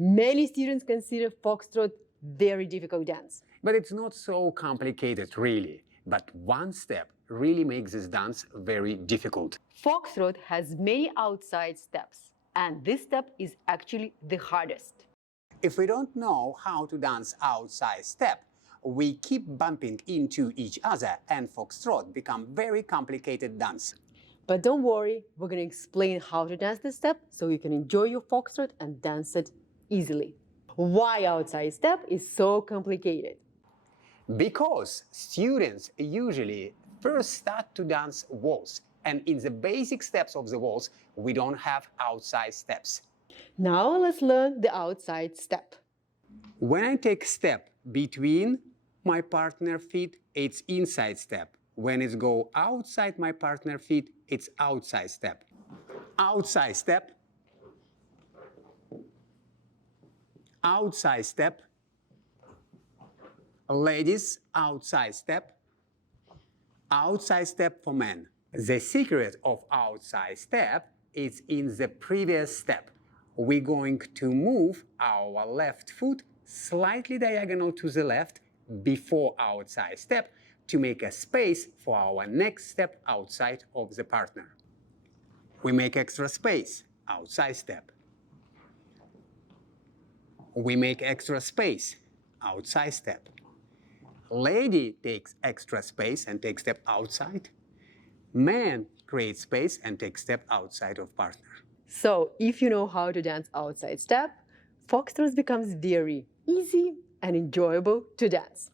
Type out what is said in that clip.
Many students consider Foxtrot very difficult dance. But it's not so complicated, really. But one step really makes this dance very difficult. Foxtrot has many outside steps, and this step is actually the hardest. If we don't know how to dance outside step, we keep bumping into each other and Foxtrot become very complicated dance. But don't worry, we're going to explain how to dance this step so you can enjoy your Foxtrot and dance it easily. Why outside step is so complicated? Because students usually first start to dance waltz, and in the basic steps of the waltz, we don't have outside steps. Now let's learn the outside step. When I take step between my partner feet, it's inside step. When it go outside my partner feet, it's outside step. Outside step. Outside step. Ladies, outside step. Outside step for men. The secret of outside step is in the previous step. We're going to move our left foot slightly diagonal to the left before outside step to make a space for our next step outside of the partner. We make extra space, outside step. We make extra space, outside step. Lady takes extra space and takes step outside. Man creates space and takes step outside of partner. So if you know how to dance outside step, Foxtrot becomes very easy and enjoyable to dance.